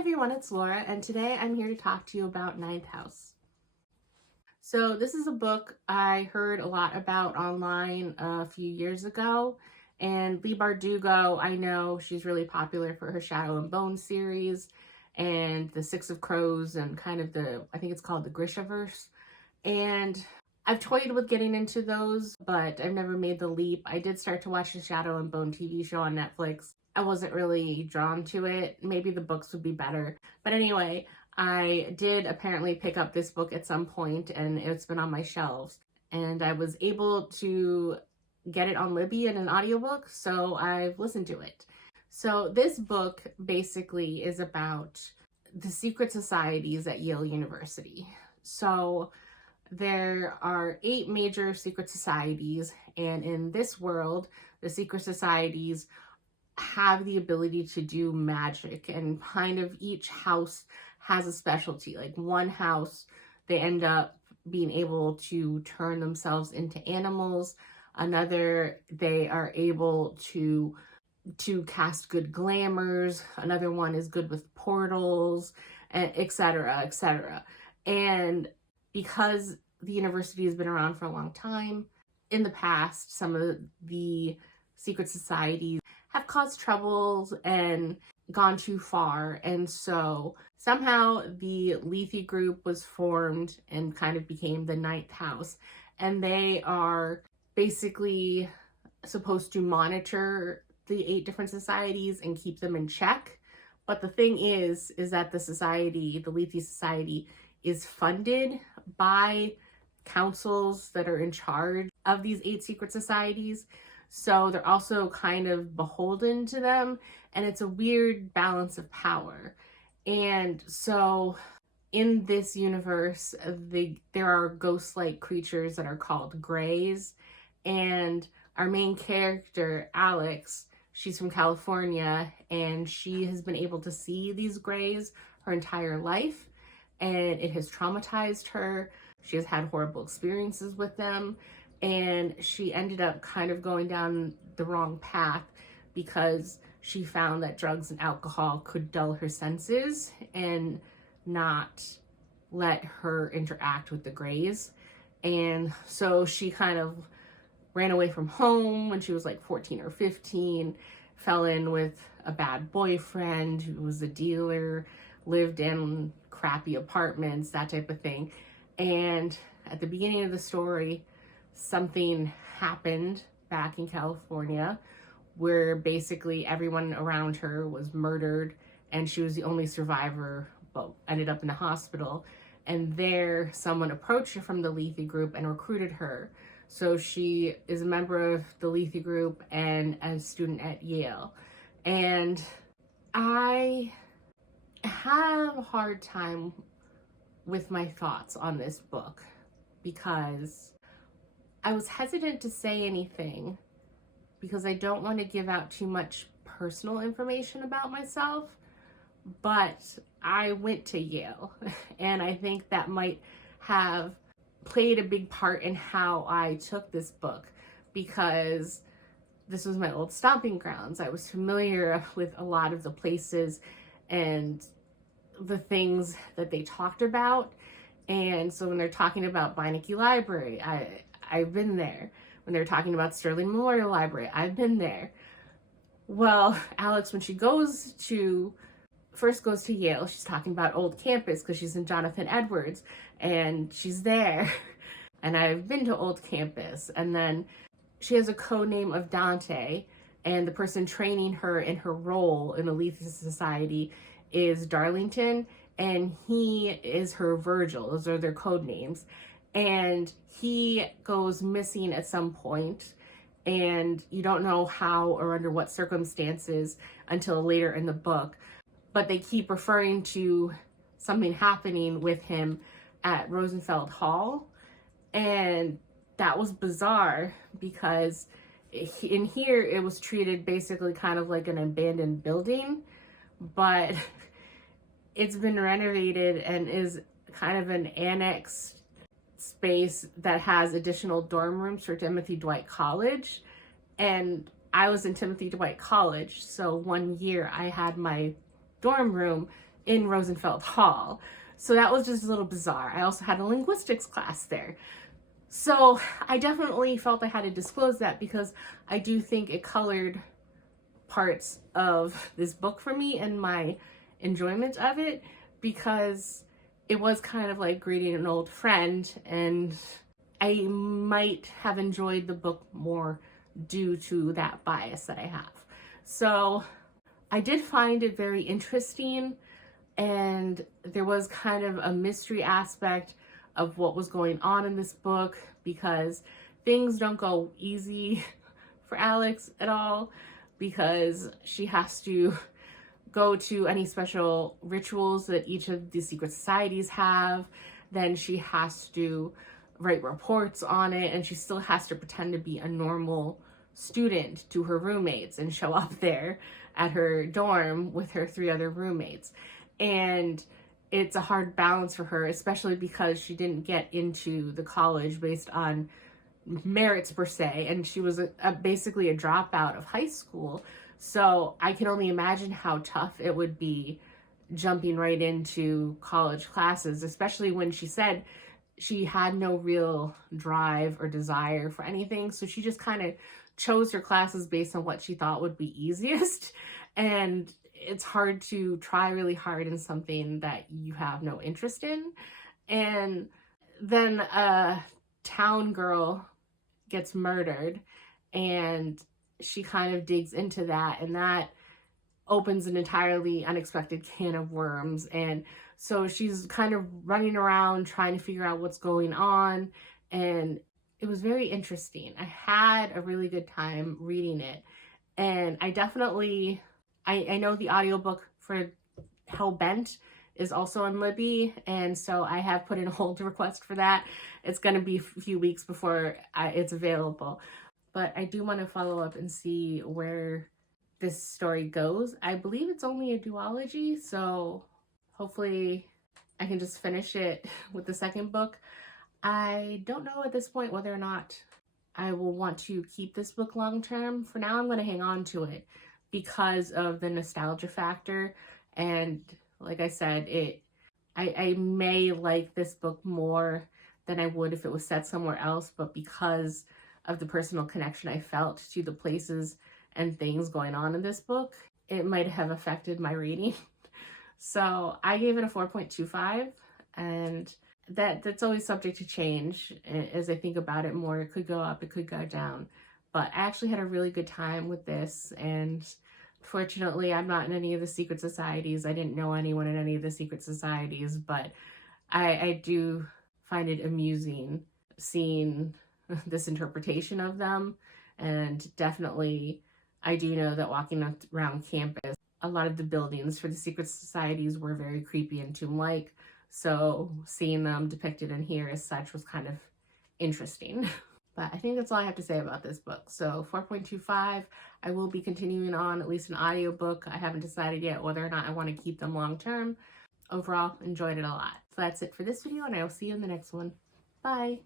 everyone, it's Laura, and today I'm here to talk to you about Ninth House. So this is a book I heard a lot about online a few years ago, and Leigh Bardugo, I know she's really popular for her Shadow and Bone series, and the Six of Crows, and kind of I think it's called the Grishaverse, and I've toyed with getting into those, but I've never made the leap. I did start to watch the Shadow and Bone TV show on Netflix. I wasn't really drawn to it. Maybe the books would be better. But anyway, I did apparently pick up this book at some point, and it's been on my shelves. And I was able to get it on Libby in an audiobook, so I've listened to it. So this book basically is about the secret societies at Yale University. So there are 8 major secret societies, and in this world, the secret societies have the ability to do magic, and kind of each house has a specialty. Like one house, they end up being able to turn themselves into animals. Another, they are able to cast good glamours. Another one is good with portals, etc., etc. And because the university has been around for a long time, in the past, some of the secret societies have caused troubles and gone too far. And so somehow the Lethe group was formed and kind of became the Ninth House. And they are basically supposed to monitor the 8 different societies and keep them in check. But the thing is that the Lethe Society, is funded by councils that are in charge of these 8 secret societies. So they're also kind of beholden to them, and it's a weird balance of power. And so in this universe, there are ghost-like creatures that are called Greys, and our main character, Alex, she's from California, and she has been able to see these Greys her entire life, and it has traumatized her. She has had horrible experiences with them, and she ended up kind of going down the wrong path because she found that drugs and alcohol could dull her senses and not let her interact with the Greys. And so she kind of ran away from home when she was like 14 or 15, fell in with a bad boyfriend who was a dealer, lived in crappy apartments, that type of thing. And at the beginning of the story, something happened back in California where basically everyone around her was murdered, and she was the only survivor, but ended up in the hospital. And there, someone approached her from the Lethe group and recruited her. So she is a member of the Lethe group and a student at Yale. And I have a hard time with my thoughts on this book because I was hesitant to say anything because I don't want to give out too much personal information about myself, but I went to Yale, and I think that might have played a big part in how I took this book, because this was my old stomping grounds. I was familiar with a lot of the places and the things that they talked about. And so when they're talking about Beinecke Library, I've been there. When they're talking about Sterling Memorial Library, I've been there. Well, Alex, when she first goes to Yale, she's talking about Old Campus because she's in Jonathan Edwards, and she's there. And I've been to Old Campus. And then she has a code name of Dante, and the person training her in her role in the Lethe Society is Darlington, and he is her Virgil. Those are their code names. And he goes missing at some point, and you don't know how or under what circumstances until later in the book, but they keep referring to something happening with him at Rosenfeld Hall. And that was bizarre because in here it was treated basically kind of like an abandoned building, but it's been renovated and is kind of an annex space that has additional dorm rooms for Timothy Dwight College. And I was in Timothy Dwight College, so one year I had my dorm room in Rosenfeld Hall. So that was just a little bizarre. I also had a linguistics class there. So I definitely felt I had to disclose that because I do think it colored parts of this book for me and my enjoyment of it, because it was kind of like greeting an old friend, and I might have enjoyed the book more due to that bias that I have. So I did find it very interesting, and there was kind of a mystery aspect of what was going on in this book, because things don't go easy for Alex at all, because she has to go to any special rituals that each of the secret societies have. Then she has to write reports on it, and she still has to pretend to be a normal student to her roommates and show up there at her dorm with her 3 other roommates. And it's a hard balance for her, especially because she didn't get into the college based on merits per se, and she was basically a dropout of high school. So I can only imagine how tough it would be jumping right into college classes, especially when she said she had no real drive or desire for anything. So she just kind of chose her classes based on what she thought would be easiest. And it's hard to try really hard in something that you have no interest in. And then a town girl gets murdered, and she kind of digs into that, and that opens an entirely unexpected can of worms. And so she's kind of running around trying to figure out what's going on, and it was very interesting. I had a really good time reading it, and I definitely, I know the audiobook for Hellbent is also on Libby, and so I have put in a hold request for that. It's going to be a few weeks before it's available, but I do want to follow up and see where this story goes. I believe it's only a duology, so hopefully I can just finish it with the second book. I don't know at this point whether or not I will want to keep this book long term. For now, I'm going to hang on to it because of the nostalgia factor. And like I said, I may like this book more than I would if it was set somewhere else, but because of the personal connection I felt to the places and things going on in this book, it might have affected my reading. So I gave it a 4.25, and that's always subject to change as I think about it more. It could go up, it could go down, but I actually had a really good time with this. And fortunately, I'm not in any of the secret societies. I didn't know anyone in any of the secret societies, but I do find it amusing seeing this interpretation of them. And definitely, I do know that walking around campus, a lot of the buildings for the secret societies were very creepy and tomb-like. So seeing them depicted in here as such was kind of interesting. But I think that's all I have to say about this book. So 4.25, I will be continuing on at least an audiobook. I haven't decided yet whether or not I want to keep them long term. Overall, enjoyed it a lot. So that's it for this video, and I will see you in the next one. Bye.